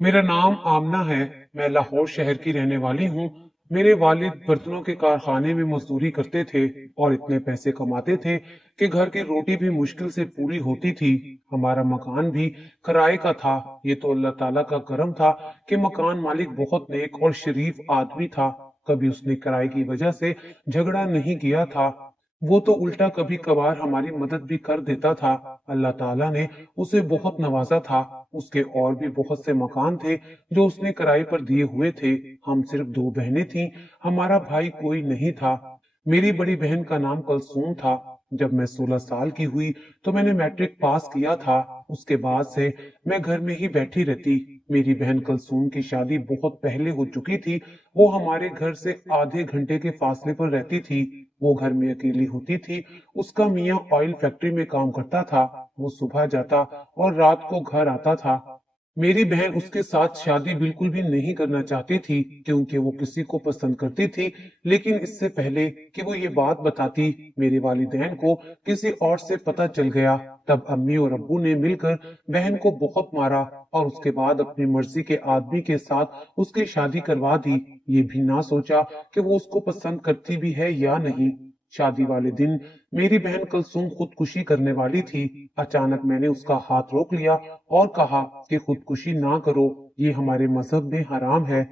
मेरा नाम आमना है। मैं लाहौर शहर की रहने वाली हूँ। मेरे वालिद बर्तनों के कारखाने में मजदूरी करते थे और इतने पैसे कमाते थे कि घर की रोटी भी मुश्किल से पूरी होती थी। हमारा मकान भी किराए का था। ये तो अल्लाह ताला का करम था कि मकान मालिक बहुत नेक और शरीफ आदमी था। कभी उसने किराए की वजह से झगड़ा नहीं किया था। वो तो उल्टा कभी कभार हमारी मदद भी कर देता था। अल्लाह ताला ने उसे बहुत नवाजा था। उसके और भी बहुत से मकान थे जो उसने किराए पर दिए हुए थे। हम सिर्फ दो बहनें थीं। हमारा भाई कोई नहीं था। मेरी बड़ी बहन का नाम कलसूम था। जब मैं 16 साल की हुई तो मैंने मैट्रिक पास किया था। उसके बाद से मैं घर में ही बैठी रहती। मेरी बहन कलसूम की शादी बहुत पहले हो चुकी थी। वो हमारे घर से आधे घंटे के फासले पर रहती थी। वो घर में अकेली होती थी। उसका मियाँ ऑयल फैक्ट्री में काम करता था। वो सुबह जाता और रात को घर आता था। मेरी बहन उसके साथ शादी बिल्कुल भी नहीं करना चाहती थी क्योंकि वो किसी को पसंद करती थी। लेकिन इससे पहले कि वो ये बात बताती, मेरे वालिदैन को किसी और से पता चल गया। तब अम्मी और अब्बू ने मिलकर बहन को बहुत मारा और उसके बाद अपनी मर्जी के आदमी के साथ उसकी शादी करवा दी। ये भी ना सोचा कि वो उसको पसंद करती भी है या नहीं। शादी वाले दिन मेरी बहन कलसूम खुदकुशी करने वाली थी। अचानक मैंने उसका हाथ रोक लिया और कहा कि खुदकुशी ना करो, ये हमारे मजहब में हराम है।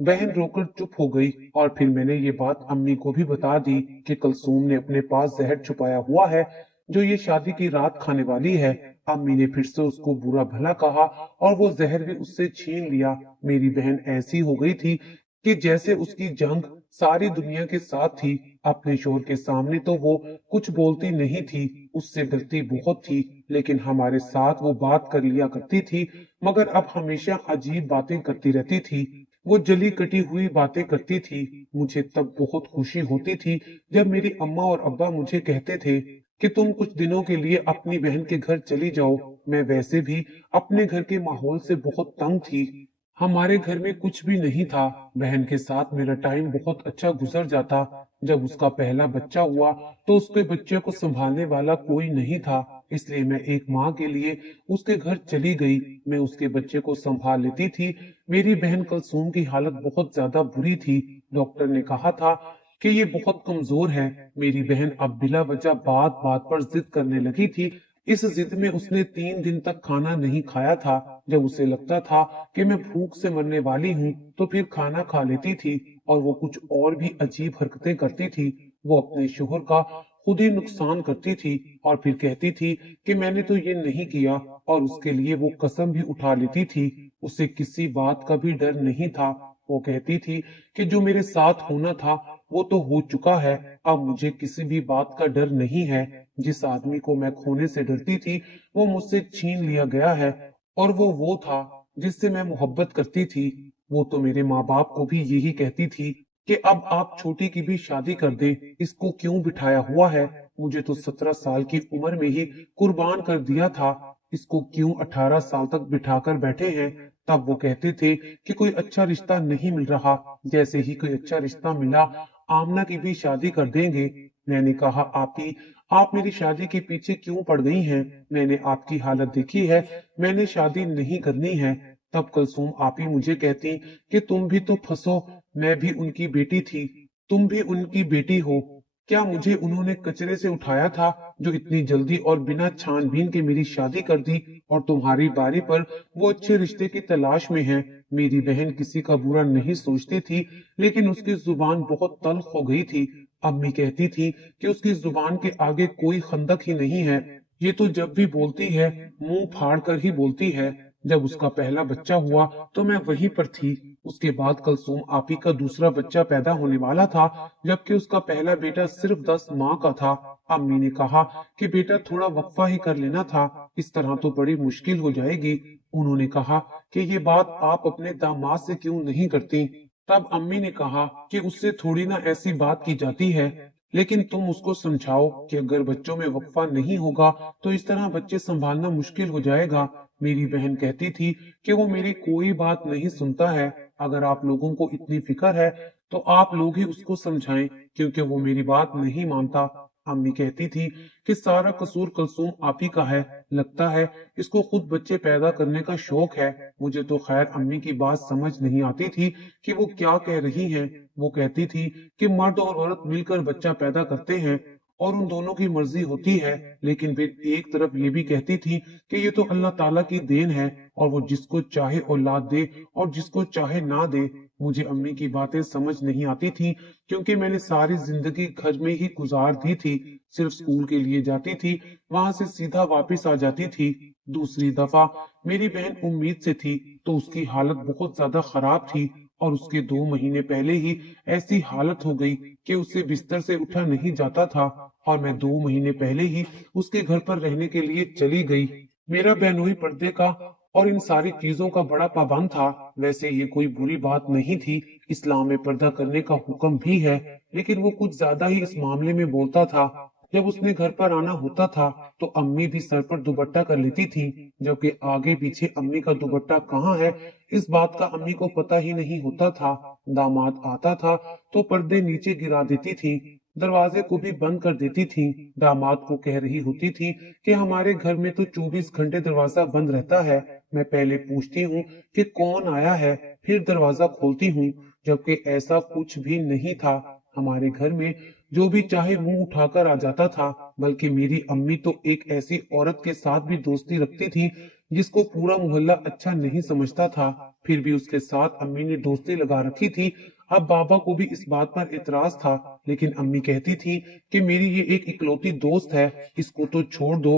बहन रोकर चुप हो गई और फिर मैंने ये बात अम्मी को भी बता दी कि कलसूम ने अपने पास जहर छुपाया हुआ है जो ये शादी की रात खाने वाली है। अम्मी ने फिर से उसको बुरा भला कहा और वो जहर भी उससे छीन लिया। मेरी बहन ऐसी हो गई थी कि जैसे उसकी जंग सारी दुनिया के साथ थी। अपने शोहर के सामने तो वो कुछ बोलती नहीं थी, उससे डरती बहुत थी। लेकिन हमारे साथ वो बात कर लिया करती थी, मगर अब हमेशा अजीब बातें करती रहती थी। वो जली कटी हुई बातें करती थी। मुझे तब बहुत खुशी होती थी जब मेरी अम्मा और अब्बा मुझे कहते थे कि तुम कुछ दिनों के लिए अपनी बहन के घर चली जाओ। मैं वैसे भी अपने घर के माहौल से बहुत तंग थी। हमारे घर में कुछ भी नहीं था। बहन के साथ मेरा टाइम बहुत अच्छा गुजर जाता। जब उसका पहला बच्चा हुआ तो उसके बच्चे को संभालने वाला कोई नहीं था, इसलिए मैं एक माँ के लिए उसके घर चली गई। मैं उसके बच्चे को संभाल लेती थी। मेरी बहन कलसूम की हालत बहुत ज्यादा बुरी थी। डॉक्टर ने कहा था कि ये बहुत कमजोर है। मेरी बहन अब बिला वजह बात बात पर जिद करने लगी थी। इस जिद में उसने 3 दिन तक खाना नहीं खाया था। जब उसे लगता था कि मैं भूख से मरने वाली हूँ तो फिर खाना खा लेती थी। और वो कुछ और भी अजीब हरकतें करती थी। वो अपने शोहर का खुद ही नुकसान करती थी और फिर कहती थी कि मैंने तो ये नहीं किया, और उसके लिए वो कसम भी उठा लेती थी। उसे किसी बात का भी डर नहीं था। वो कहती थी कि जो मेरे साथ होना था वो तो हो चुका है, अब मुझे किसी भी बात का डर नहीं है। जिस आदमी को मैं खोने से डरती थी वो मुझसे छीन लिया गया है, और वो था जिससे मैं मोहब्बत करती थी। वो तो मेरे माँ बाप को भी यही कहती थी कि अब आप छोटी की भी शादी कर दे, इसको क्यों बिठाया हुआ है। मुझे तो 17 साल की उम्र में ही कुर्बान कर दिया था, इसको क्यों 18 साल तक बिठाकर बैठे हैं। तब वो कहते थे कि कोई अच्छा रिश्ता नहीं मिल रहा, जैसे ही कोई अच्छा रिश्ता मिला आमना की भी शादी कर देंगे। मैंने कहा आपी, आप मेरी शादी के पीछे क्यों पड़ गई हैं? मैंने आपकी हालत देखी है, मैंने शादी नहीं करनी है। तब कलसूम आपी मुझे कहती कि तुम भी तो फंसो, मैं भी उनकी बेटी थी, तुम भी उनकी बेटी हो। क्या मुझे उन्होंने कचरे से उठाया था जो इतनी जल्दी और बिना छानबीन के मेरी शादी कर दी, और तुम्हारी बारी पर वो अच्छे रिश्ते की तलाश में है। मेरी बहन किसी का बुरा नहीं सोचती थी, लेकिन उसकी जुबान बहुत तल्ख हो गई थी। अम्मी कहती थी कि उसकी जुबान के आगे कोई खंदक ही नहीं है, ये तो जब भी बोलती है मुंह फाड़ कर ही बोलती है। जब उसका पहला बच्चा हुआ तो मैं वहीं पर थी। उसके बाद कलसूम आपी का दूसरा बच्चा पैदा होने वाला था, जबकि उसका पहला बेटा सिर्फ 10 माह का था। अम्मी ने कहा कि बेटा थोड़ा वक्फा ही कर लेना था, इस तरह तो बड़ी मुश्किल हो जाएगी। उन्होंने कहा कि ये बात आप अपने दामाद से क्यों नहीं करती। तब अम्मी ने कहा कि उससे थोड़ी ना ऐसी बात की जाती है, लेकिन तुम उसको समझाओ कि अगर बच्चों में वक्फा नहीं होगा तो इस तरह बच्चे संभालना मुश्किल हो जाएगा। मेरी बहन कहती थी कि वो मेरी कोई बात नहीं सुनता है। अगर आप लोगों को इतनी फिक्र है तो आप लोग ही उसको समझाएं, क्योंकि वो मेरी बात नहीं मानता। अम्मी कहती थी कि सारा कसूर कुलसूम आप ही का है, लगता है इसको खुद बच्चे पैदा करने का शौक है। मुझे तो खैर अम्मी की बात समझ नहीं आती थी कि वो क्या कह रही हैं। वो कहती थी कि मर्द और औरत मिलकर बच्चा पैदा करते हैं और उन दोनों की मर्जी होती है, लेकिन फिर एक तरफ ये भी कहती थी कि ये तो अल्लाह ताला की देन है और वो जिसको चाहे औलाद दे और जिसको चाहे ना दे। मुझे अम्मी की बातें समझ नहीं आती थी क्योंकि मैंने सारी जिंदगी घर में ही गुजार दी थी। सिर्फ स्कूल के लिए जाती थी, वहां से सीधा वापस आ जाती थी। दूसरी दफा मेरी बहन उम्मीद से थी तो उसकी हालत बहुत ज्यादा खराब थी और उसके 2 महीने पहले ही ऐसी हालत हो गई कि उससे बिस्तर से उठा नहीं जाता था और मैं 2 महीने पहले ही उसके घर पर रहने के लिए चली गई। मेरा बहनोई पर्दे का और इन सारी चीजों का बड़ा पाबंद था। वैसे ये कोई बुरी बात नहीं थी, इस्लाम में पर्दा करने का हुक्म भी है, लेकिन वो कुछ ज्यादा ही इस मामले में बोलता था। जब उसने घर पर आना होता था तो अम्मी भी सर पर दुपट्टा कर लेती थी, जबकि आगे पीछे अम्मी का दुपट्टा कहाँ है इस बात का अम्मी को पता ही नहीं होता था। दामाद आता था तो पर्दे नीचे गिरा देती थी, दरवाजे को भी बंद कर देती थी। दामाद को कह रही होती थी कि हमारे घर में तो 24 घंटे दरवाजा बंद रहता है। मैं पहले पूछती हूँ कि कौन आया है, फिर दरवाजा खोलती हूँ, जबकि ऐसा कुछ भी नहीं था। हमारे घर में जो भी चाहे मुंह उठाकर आ जाता था, बल्कि मेरी अम्मी तो एक ऐसी औरत के साथ भी दोस्ती रखती थी जिसको पूरा मोहल्ला अच्छा नहीं समझता था, फिर भी उसके साथ अम्मी ने दोस्ती लगा रखी थी। अब बाबा को भी इस बात पर एतराज था, लेकिन अम्मी कहती थी कि मेरी ये एक इकलौती दोस्त है, इसको तो छोड़ दो।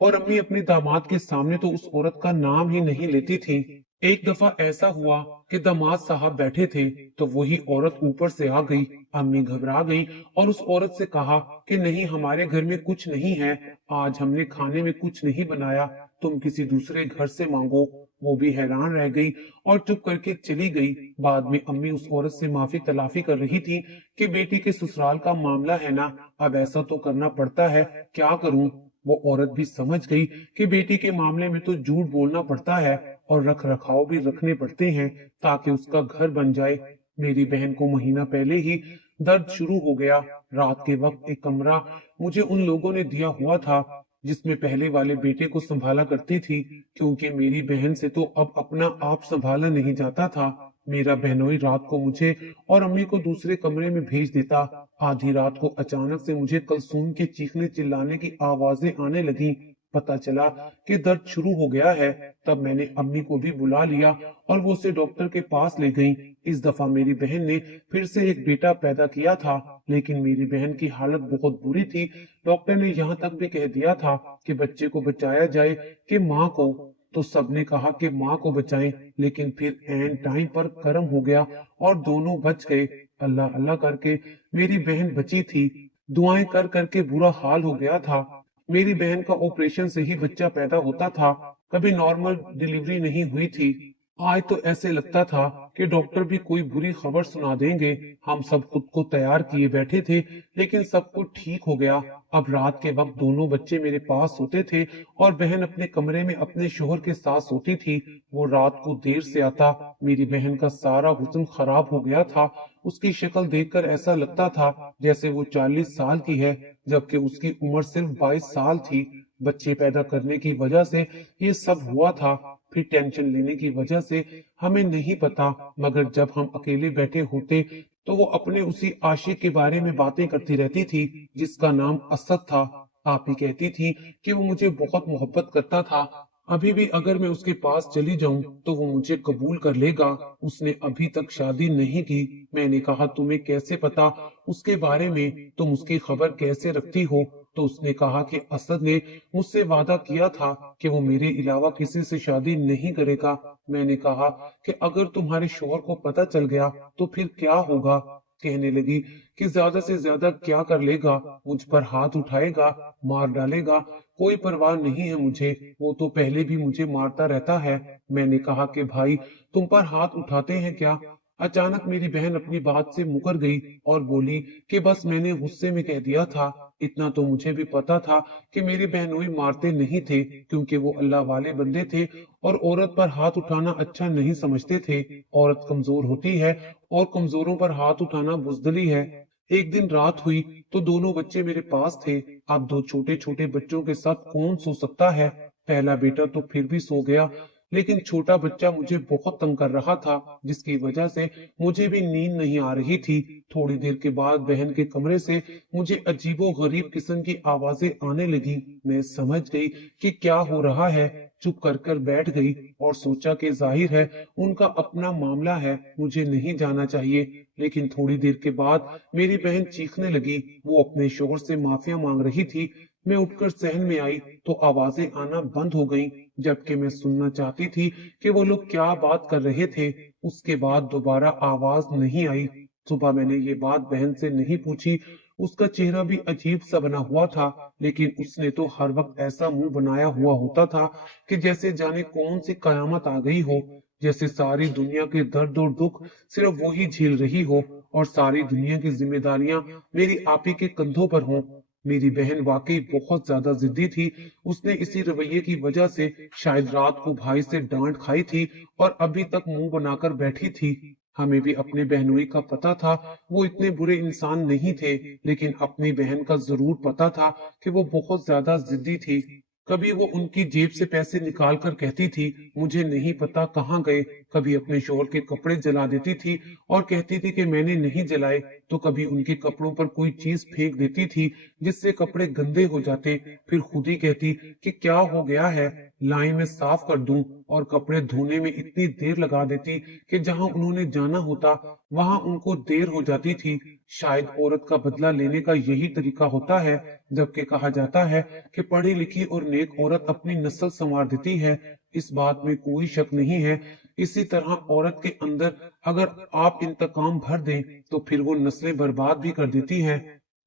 और अम्मी अपने दामाद के सामने तो उस औरत का नाम ही नहीं लेती थी। एक दफा ऐसा हुआ कि दामाद साहब बैठे थे तो वही औरत ऊपर से आ गई। अम्मी घबरा गई और उस औरत से कहा कि नहीं, हमारे घर में कुछ नहीं है, आज हमने खाने में कुछ नहीं बनाया, तुम किसी दूसरे घर से मांगो। वो भी हैरान रह गई और चुप करके चली गई। बाद में अम्मी उस औरत से माफी तलाफी कर रही थी कि बेटी के ससुराल का मामला है ना, अब ऐसा तो करना पड़ता है, क्या करूं। वो औरत भी समझ गई कि बेटी के मामले में तो झूठ बोलना पड़ता है और रख रखाव भी रखने पड़ते हैं ताकि उसका घर बन जाए। मेरी बहन को महीना पहले ही दर्द शुरू हो गया। रात के वक्त एक कमरा मुझे उन लोगों ने दिया हुआ था जिसमें पहले वाले बेटे को संभाला करती थी, क्योंकि मेरी बहन से तो अब अपना आप संभाला नहीं जाता था। मेरा बहनोई रात को मुझे और अम्मी को दूसरे कमरे में भेज देता। आधी रात को अचानक से मुझे कलसूम के चीखने चिल्लाने की आवाजें आने लगी। पता चला कि दर्द शुरू हो गया है। तब मैंने अम्मी को भी बुला लिया और वो उसे डॉक्टर के पास ले गई। इस दफा मेरी बहन ने फिर से एक बेटा पैदा किया था, लेकिन मेरी बहन की हालत बहुत बुरी थी। डॉक्टर ने यहाँ तक भी कह दिया था कि बच्चे को बचाया जाए कि माँ को। तो सबने कहा कि माँ को बचाएं, लेकिन फिर एन टाइम पर कर्म हो गया और दोनों बच गए। अल्लाह अल्लाह करके मेरी बहन बची थी। दुआएं कर करके बुरा हाल हो गया था। मेरी बहन का ऑपरेशन से ही बच्चा पैदा होता था, कभी नॉर्मल डिलीवरी नहीं हुई थी। आज तो ऐसे लगता था कि डॉक्टर भी कोई बुरी खबर सुना देंगे। हम सब खुद को तैयार किए बैठे थे, लेकिन सब कुछ ठीक हो गया। अब रात के वक्त दोनों बच्चे मेरे पास सोते थे और बहन अपने कमरे में अपने शोहर के साथ सोती थी। वो रात को देर से आता। मेरी बहन का सारा हुस्न खराब हो गया था। उसकी शक्ल देखकर ऐसा लगता था जैसे वो 40 साल की है, जबकि उसकी उम्र सिर्फ 22 साल थी। बच्चे पैदा करने की वजह से ये सब हुआ था, फिर टेंशन लेने की वजह से हमें नहीं पता, मगर जब हम अकेले बैठे होते तो वो अपने उसी आशिक के बारे में बातें करती रहती थी जिसका नाम असद था। आप ही कहती थी कि वो मुझे बहुत मोहब्बत करता था। अभी भी अगर मैं उसके पास चली जाऊं तो वो मुझे कबूल कर लेगा। उसने अभी तक शादी नहीं की। मैंने कहा तुम्हें कैसे पता उसके बारे में, तुम उसकी खबर कैसे रखती हो। तो उसने कहा कि असद ने मुझसे वादा किया था कि वो मेरे अलावा किसी से शादी नहीं करेगा। मैंने कहा कि अगर तुम्हारे शौहर को पता चल गया तो फिर क्या होगा। कहने लगी कि ज्यादा से ज्यादा क्या कर लेगा, मुझ पर हाथ उठाएगा, मार डालेगा, कोई परवाह नहीं है मुझे, वो तो पहले भी मुझे मारता रहता है। मैंने कहा कि भाई तुम पर हाथ उठाते हैं क्या। अचानक मेरी बहन अपनी बात से मुकर गई और बोली कि बस मैंने गुस्से में कह दिया था। इतना तो मुझे भी पता था कि मेरे बहनोई मारते नहीं थे, क्योंकि वो अल्लाह वाले बंदे थे और औरत पर हाथ उठाना अच्छा नहीं समझते थे। औरत कमजोर होती है और कमजोरों पर हाथ उठाना बुजदली है। एक दिन रात हुई तो दोनों बच्चे मेरे पास थे। अब दो छोटे छोटे बच्चों के साथ कौन सो सकता है। पहला बेटा तो फिर भी सो गया, लेकिन छोटा बच्चा मुझे बहुत तंग कर रहा था, जिसकी वजह से मुझे भी नींद नहीं आ रही थी। थोड़ी देर के बाद बहन के कमरे से मुझे अजीबो गरीब किस्म की आवाजें आने लगी। मैं समझ गई कि क्या हो रहा है। चुप कर कर बैठ गई और सोचा कि जाहिर है उनका अपना मामला है, मुझे नहीं जाना चाहिए। लेकिन थोड़ी देर के बाद मेरी बहन चीखने लगी। वो अपने शोहर से माफिया मांग रही थी। मैं उठकर सहन में आई तो आवाजें आना बंद हो गईं, जबकि मैं सुनना चाहती थी कि वो लोग क्या बात कर रहे थे। उसके बाद दोबारा आवाज नहीं आई। सुबह मैंने ये बात बहन से नहीं पूछी। उसका चेहरा भी अजीब सा बना हुआ था, लेकिन उसने तो हर वक्त ऐसा मुंह बनाया हुआ होता था कि जैसे जाने कौन सी कयामत आ गई हो, जैसे सारी दुनिया के दर्द और दुख सिर्फ वो ही झेल रही हो और सारी दुनिया की जिम्मेदारियां मेरी आप ही के कंधों पर हों। मेरी बहन वाकई बहुत ज्यादा जिद्दी थी। उसने इसी रवैये की वजह से शायद रात को भाई से डांट खाई थी और अभी तक मुंह बनाकर बैठी थी। हमें भी अपने बहनोई का पता था। वो इतने बुरे इंसान नहीं थे, लेकिन अपनी बहन का जरूर पता था कि वो बहुत ज्यादा जिद्दी थी। कभी वो उनकी जेब से पैसे निकाल कर कहती थी मुझे नहीं पता कहाँ गए। कभी अपने शोहर के कपड़े जला देती थी और कहती थी कि मैंने नहीं जलाए। तो कभी उनके कपड़ों पर कोई चीज फेंक देती थी जिससे कपड़े गंदे हो जाते। फिर खुद ही कहती कि क्या हो गया है, लाई मैं साफ कर दूं। और कपड़े धोने में इतनी देर लगा देती कि जहां उन्होंने जाना होता वहां उनको देर हो जाती थी। शायद औरत का बदला लेने का यही तरीका होता है, जबकि कहा जाता है कि पढ़ी लिखी और नेक औरत अपनी नस्ल संवार देती है। इस बात में कोई शक नहीं है। इसी तरह औरत के अंदर अगर आप इंतकाम भर दें तो फिर वो नस्लें बर्बाद भी कर देती है।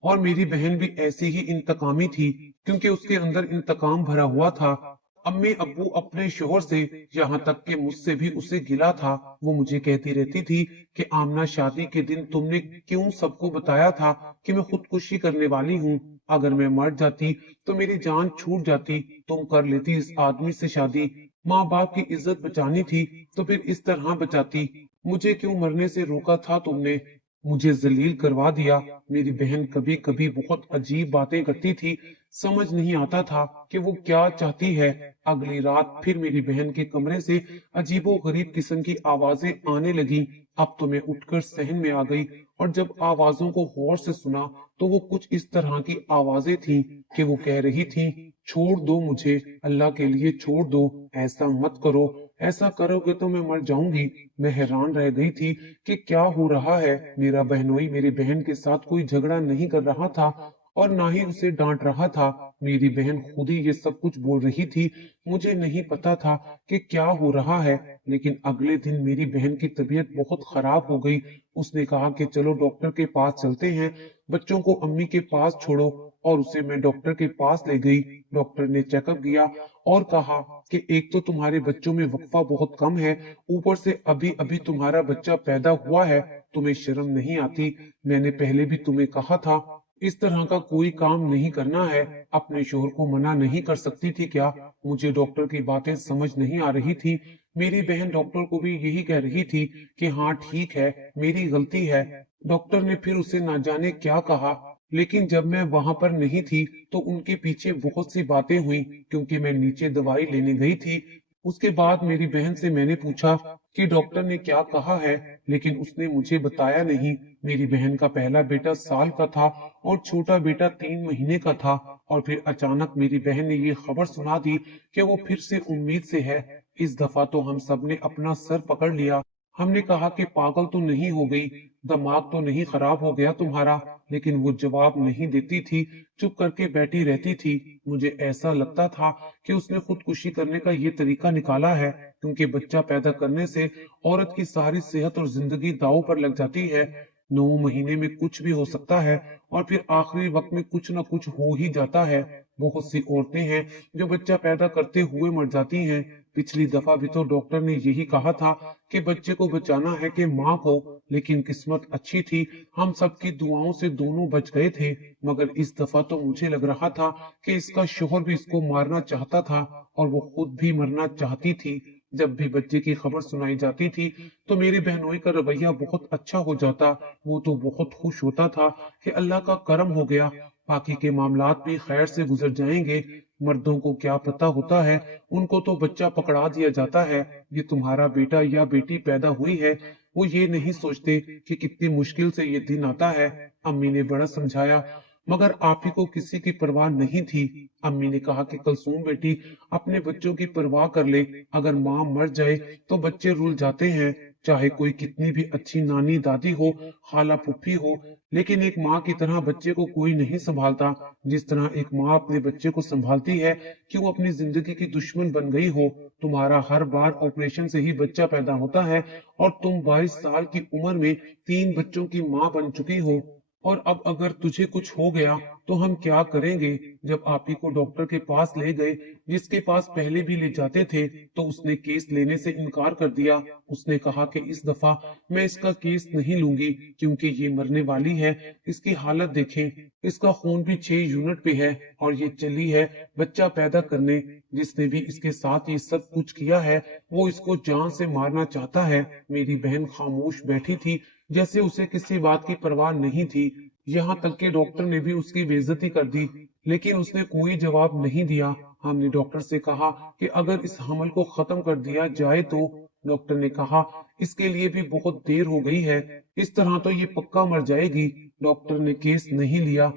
और मेरी बहन भी ऐसी ही इंतकामी थी, क्योंकि उसके अंदर इंतकाम भरा हुआ था। अम्मी अब्बू अपने शोहर से, यहाँ तक कि मुझसे भी उसे गिला था। वो मुझे कहती रहती थी कि आमना शादी के दिन तुमने क्यों सबको बताया था कि मैं खुदकुशी करने वाली हूँ। अगर मैं मर जाती तो मेरी जान छूट जाती, तुम कर लेती इस आदमी से शादी। माँ बाप की इज्जत बचानी थी तो फिर इस तरह बचाती। मुझे क्यों मरने से रोका था तुमने, मुझे जलील करवा दिया। मेरी बहन कभी कभी बहुत अजीब बातें करती थी। समझ नहीं आता था कि वो क्या चाहती है। अगली रात फिर मेरी बहन के कमरे से अजीबो गरीब किस्म की आवाजें आने लगी। अब तो मैं उठकर सहन में आ गई और जब आवाजों को गौर से सुना तो वो कुछ इस तरह की आवाजें थी कि वो कह रही थी छोड़ दो मुझे, अल्लाह के लिए छोड़ दो, ऐसा मत करो, ऐसा करोगे तो मैं मर जाऊंगी। मैं हैरान रह गई थी कि क्या हो रहा है। मेरा बहनोई मेरी बहन के साथ कोई झगड़ा नहीं कर रहा था और ना ही उसे डांट रहा था। मेरी बहन खुद ही ये सब कुछ बोल रही थी। मुझे नहीं पता था कि क्या हो रहा है। लेकिन अगले दिन मेरी बहन की तबीयत बहुत खराब हो गई। उसने कहा कि चलो डॉक्टर के पास चलते हैं, बच्चों को अम्मी के पास छोड़ो। और उसे मैं डॉक्टर के पास ले गई। डॉक्टर ने चेकअप किया और कहा कि एक तो तुम्हारे बच्चों में वक्फा बहुत कम है, ऊपर से अभी अभी तुम्हारा बच्चा पैदा हुआ है। तुम्हें शर्म नहीं आती? मैंने पहले भी तुम्हें कहा था इस तरह का कोई काम नहीं करना है। अपने शोहर को मना नहीं कर सकती थी क्या? मुझे डॉक्टर की बातें समझ नहीं आ रही थी। मेरी बहन डॉक्टर को भी यही कह रही थी कि हाँ ठीक है, मेरी गलती है। डॉक्टर ने फिर उसे ना जाने क्या कहा। लेकिन जब मैं वहां पर नहीं थी तो उनके पीछे बहुत सी बातें हुई, क्योंकि मैं नीचे दवाई लेने गई थी। उसके बाद मेरी बहन से मैंने पूछा कि डॉक्टर ने क्या कहा है, लेकिन उसने मुझे बताया नहीं। मेरी बहन का पहला बेटा साल का था और छोटा बेटा 3 महीने का था। और फिर अचानक मेरी बहन ने ये खबर सुना दी कि वो फिर से उम्मीद से है। इस दफा तो हम सब ने अपना सर पकड़ लिया। हमने कहा कि पागल तो नहीं हो गई, दिमाग तो नहीं खराब हो गया तुम्हारा? लेकिन वो जवाब नहीं देती थी, चुप करके बैठी रहती थी। मुझे ऐसा लगता था कि उसने खुदकुशी करने का ये तरीका निकाला है, क्योंकि बच्चा पैदा करने से औरत की सारी सेहत और जिंदगी दांव पर लग जाती है। 9 महीने में कुछ भी हो सकता है और फिर आखिरी वक्त में कुछ न कुछ हो ही जाता है। बहुत सी औरतें हैं जो बच्चा पैदा करते हुए मर जाती हैं। पिछली दफा भी तो डॉक्टर ने यही कहा था कि बच्चे को बचाना है कि माँ को। लेकिन किस्मत अच्छी थी, हम सबकी दुआओं से दोनों बच गए थे। मगर इस दफा तो मुझे लग रहा था कि इसका शोहर भी इसको मारना चाहता था और वो खुद भी मरना चाहती थी। जब भी बच्चे की खबर सुनाई जाती थी तो मेरे बहनोई का रवैया बहुत अच्छा हो जाता। वो तो बहुत खुश होता था कि अल्लाह का करम हो गया, बाकी के मामलात भी खैर से गुजर जाएंगे। मर्दों को क्या पता होता है, उनको तो बच्चा पकड़ा दिया जाता है। ये तुम्हारा बेटा या बेटी पैदा हुई है, वो ये नहीं सोचते कि कितनी मुश्किल से ये दिन आता है। अम्मी ने बड़ा समझाया, मगर आप ही को किसी की परवाह नहीं थी। अम्मी ने कहा कि कलसूम बेटी, अपने बच्चों की परवाह कर ले। अगर माँ मर जाए तो बच्चे रुल जाते हैं, चाहे कोई कितनी भी अच्छी नानी दादी हो, खाला फुफी हो, लेकिन एक माँ की तरह बच्चे को कोई नहीं संभालता। जिस तरह एक माँ अपने बच्चे को संभालती है, क्यों अपनी जिंदगी की दुश्मन बन गई हो। तुम्हारा हर बार ऑपरेशन से ही बच्चा पैदा होता है और तुम 22 साल की उम्र में 3 बच्चों की माँ बन चुकी हो। और अब अगर तुझे कुछ हो गया तो हम क्या करेंगे। जब आप ही को डॉक्टर के पास ले गए, जिसके पास पहले भी ले जाते थे, तो उसने केस लेने से इनकार कर दिया। उसने कहा कि इस दफा मैं इसका केस नहीं लूंगी, क्योंकि ये मरने वाली है। इसकी हालत देखें, इसका खून भी 6 यूनिट पे है और ये चली है बच्चा पैदा करने। जिसने भी इसके साथ ये सब कुछ किया है, वो इसको जान से मारना चाहता है। मेरी बहन खामोश बैठी थी, जैसे उसे किसी बात की परवाह नहीं थी। यहाँ तक कि डॉक्टर ने भी उसकी बेइज्जती कर दी, लेकिन उसने कोई जवाब नहीं दिया। हमने डॉक्टर से कहा कि अगर इस हमल को खत्म कर दिया जाए तो। डॉक्टर ने कहा, इसके लिए भी बहुत देर हो गई है, इस तरह तो ये पक्का मर जाएगी। डॉक्टर ने केस नहीं लिया,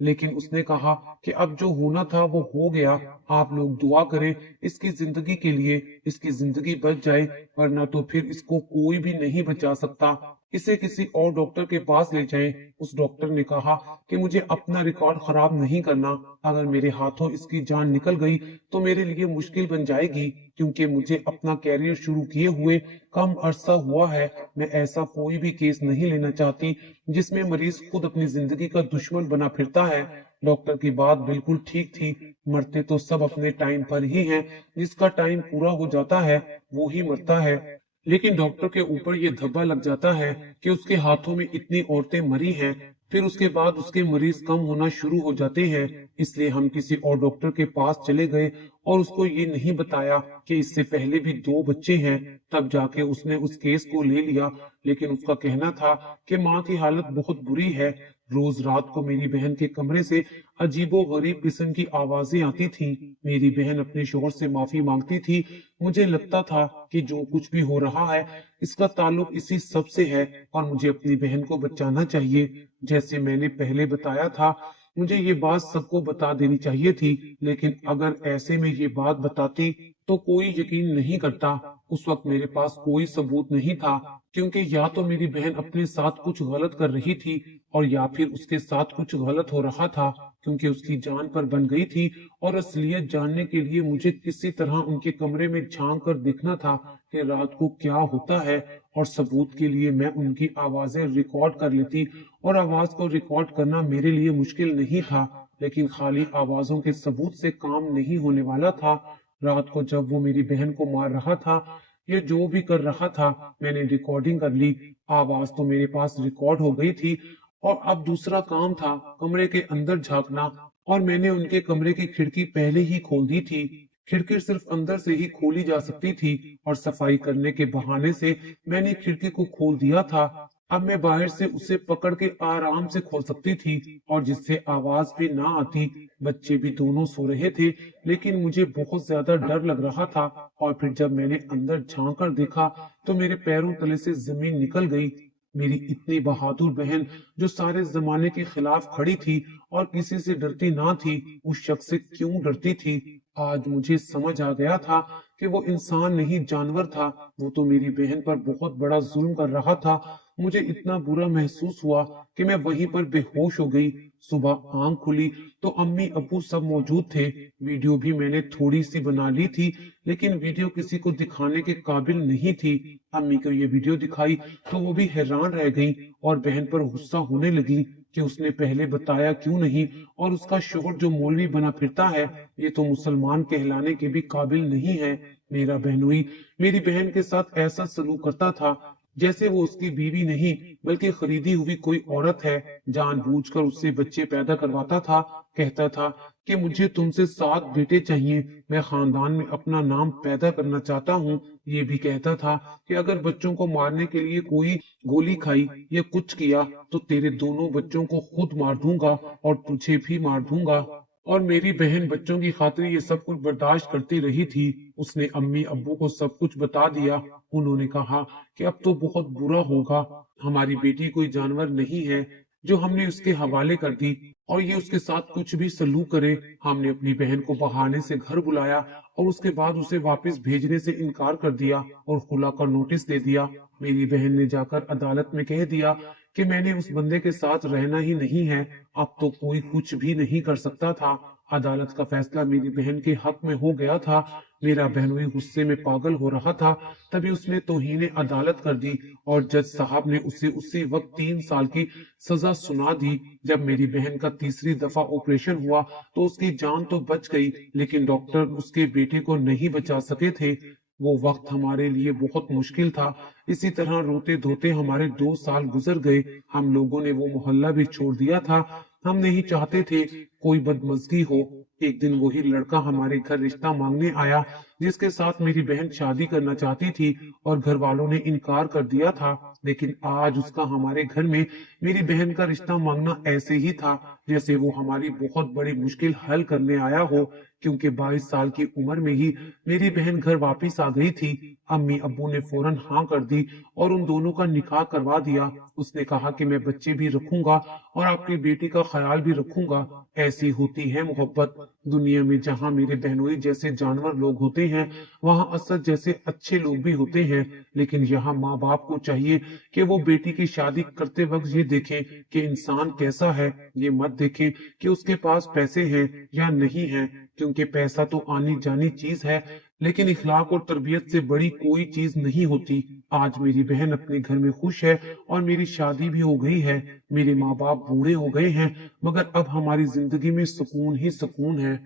लेकिन उसने कहा कि अब जो होना था वो हो गया। आप लोग दुआ करें इसकी जिंदगी के लिए, इसकी जिंदगी बच जाए, वरना तो फिर इसको कोई भी नहीं बचा सकता। इसे किसी और डॉक्टर के पास ले जाएं। उस डॉक्टर ने कहा कि मुझे अपना रिकॉर्ड खराब नहीं करना। अगर मेरे हाथों इसकी जान निकल गई तो मेरे लिए मुश्किल बन जाएगी, क्योंकि मुझे अपना कैरियर शुरू किए हुए कम अरसा हुआ है। मैं ऐसा कोई भी केस नहीं लेना चाहती जिसमें मरीज खुद अपनी जिंदगी का दुश्मन बना फिरता है। डॉक्टर की बात बिल्कुल ठीक थी। मरते तो सब अपने टाइम पर ही हैं, जिसका टाइम पूरा हो जाता है वो ही मरता है। लेकिन डॉक्टर के ऊपर ये धब्बा लग जाता है कि उसके हाथों में इतनी औरतें मरी हैं, फिर उसके बाद उसके मरीज कम होना शुरू हो जाते हैं। इसलिए हम किसी और डॉक्टर के पास चले गए और उसको ये नहीं बताया कि इससे पहले भी 2 बच्चे हैं। तब जाके उसने उस केस को ले लिया, लेकिन उसका कहना था कि माँ की हालत बहुत बुरी है। रोज रात को मेरी बहन के कमरे से अजीबो गरीब किस्म की आवाजें आती थी। मेरी बहन अपने शोहर से माफी मांगती थी। मुझे लगता था कि जो कुछ भी हो रहा है इसका ताल्लुक इसी सब से है और मुझे अपनी बहन को बचाना चाहिए। जैसे मैंने पहले बताया था, मुझे ये बात सबको बता देनी चाहिए थी, लेकिन अगर ऐसे में ये बात बताती तो कोई यकीन नहीं करता। उस वक्त मेरे पास कोई सबूत नहीं था, क्योंकि या तो मेरी बहन अपने साथ कुछ गलत कर रही थी और या फिर उसके साथ कुछ गलत हो रहा था, क्योंकि उसकी जान पर बन गई थी। और असलियत जानने के लिए मुझे किसी तरह उनके कमरे में झांक कर देखना था कि रात को क्या होता है, और सबूत के लिए मैं उनकी आवाजें रिकॉर्ड कर लेती। और आवाज को रिकॉर्ड करना मेरे लिए मुश्किल नहीं था, लेकिन खाली आवाजों के सबूत से काम नहीं होने वाला था। रात को जब वो मेरी बहन को मार रहा था, ये जो भी कर रहा था, मैंने रिकॉर्डिंग कर ली। आवाज तो मेरे पास रिकॉर्ड हो गई थी, और अब दूसरा काम था कमरे के अंदर झांकना। और मैंने उनके कमरे की खिड़की पहले ही खोल दी थी। खिड़की सिर्फ अंदर से ही खोली जा सकती थी, और सफाई करने के बहाने से मैंने खिड़की को खोल दिया था। अब मैं बाहर से उसे पकड़ के आराम से खोल सकती थी, और जिससे आवाज भी ना आती। बच्चे भी दोनों सो रहे थे, लेकिन मुझे बहुत ज्यादा डर लग रहा था। और फिर जब मैंने अंदर झांक कर देखा तो मेरे पैरों तले से जमीन निकल गई। मेरी इतनी बहादुर बहन, जो सारे जमाने के खिलाफ खड़ी थी और किसी से डरती ना थी, उस शख्स से क्यों डरती थी। आज मुझे समझ आ गया था कि वो इंसान नहीं जानवर था। वो तो मेरी बहन पर बहुत बड़ा जुल्म कर रहा था। मुझे इतना बुरा महसूस हुआ कि मैं वहीं पर बेहोश हो गई। सुबह आंख खुली तो अम्मी अब्बू सब मौजूद थे। वीडियो भी मैंने थोड़ी सी बना ली थी, लेकिन वीडियो किसी को दिखाने के काबिल नहीं थी। अम्मी को ये वीडियो दिखाई तो वो भी हैरान रह गई और बहन पर गुस्सा होने लगी कि उसने पहले बताया क्यों नहीं, और उसका शोहर जो मौलवी बना फिरता है, ये तो मुसलमान कहलाने के भी काबिल नहीं है। मेरा बहनोई मेरी बहन के साथ ऐसा सलूक करता था जैसे वो उसकी बीवी नहीं बल्कि खरीदी हुई कोई औरत है। जानबूझकर उससे बच्चे पैदा करवाता था। कहता था कि मुझे तुमसे 7 बेटे चाहिए, मैं खानदान में अपना नाम पैदा करना चाहता हूँ। ये भी कहता था कि अगर बच्चों को मारने के लिए कोई गोली खाई या कुछ किया तो तेरे दोनों बच्चों को खुद मार दूंगा और तुझे भी मार दूंगा। और मेरी बहन बच्चों की खातिर ये सब कुछ बर्दाश्त करती रही थी। उसने अम्मी अब्बू को सब कुछ बता दिया। उन्होंने कहा कि अब तो बहुत बुरा होगा, हमारी बेटी कोई जानवर नहीं है जो हमने उसके हवाले कर दी और ये उसके साथ कुछ भी सलूक करे। हमने अपनी बहन को बहाने से घर बुलाया और उसके बाद उसे वापस भेजने से इनकार कर दिया और खुला का नोटिस दे दिया। मेरी बहन ने जाकर अदालत में कह दिया कि मैंने उस बंदे के साथ रहना ही नहीं है, अब तो कोई कुछ भी नहीं कर सकता था। अदालत का फैसला मेरी बहन के हक में हो गया था। मेरा बहनोई गुस्से में पागल हो रहा था, तभी उसने तौहीन अदालत कर दी और जज साहब ने उसे उसी वक्त 3 साल की सजा सुना दी। जब मेरी बहन का तीसरी दफा ऑपरेशन हुआ तो उसकी जान तो बच गई, लेकिन डॉक्टर उसके बेटे को नहीं बचा सके थे। वो वक्त हमारे लिए बहुत मुश्किल था। इसी तरह रोते धोते हमारे 2 साल गुजर गए। हम लोगों ने वो मोहल्ला भी छोड़ दिया था। हम नहीं चाहते थे कोई बदमजगी हो। एक दिन वही लड़का हमारे घर रिश्ता मांगने आया जिसके साथ मेरी बहन शादी करना चाहती थी और घर वालों ने इनकार कर दिया था। लेकिन आज उसका हमारे घर में मेरी बहन का रिश्ता मांगना ऐसे ही था जैसे वो हमारी बहुत बड़ी मुश्किल हल करने आया हो, क्योंकि 22 साल की उम्र में ही मेरी बहन घर वापस आ गई थी। अम्मी अब्बू ने फौरन हाँ कर दी और उन दोनों का निकाह करवा दिया। उसने कहा कि मैं बच्चे भी रखूंगा और आपकी बेटी का ख्याल भी रखूंगा। ऐसी होती है मोहब्बत। दुनिया में जहाँ मेरे बहनोई जैसे जानवर लोग होते हैं, वहाँ असद जैसे अच्छे लोग भी होते हैं। लेकिन यहाँ माँ बाप को चाहिए कि वो बेटी की शादी करते वक्त ये देखें कि इंसान कैसा है, ये मत देखें कि उसके पास पैसे हैं या नहीं हैं, क्योंकि पैसा तो आनी जानी चीज है, लेकिन इखलाक और तरबियत से बड़ी कोई चीज नहीं होती। आज मेरी बहन अपने घर में खुश है और मेरी शादी भी हो गई है। मेरे माँ बाप बूढ़े हो गए हैं, मगर अब हमारी जिंदगी में सुकून ही सुकून है।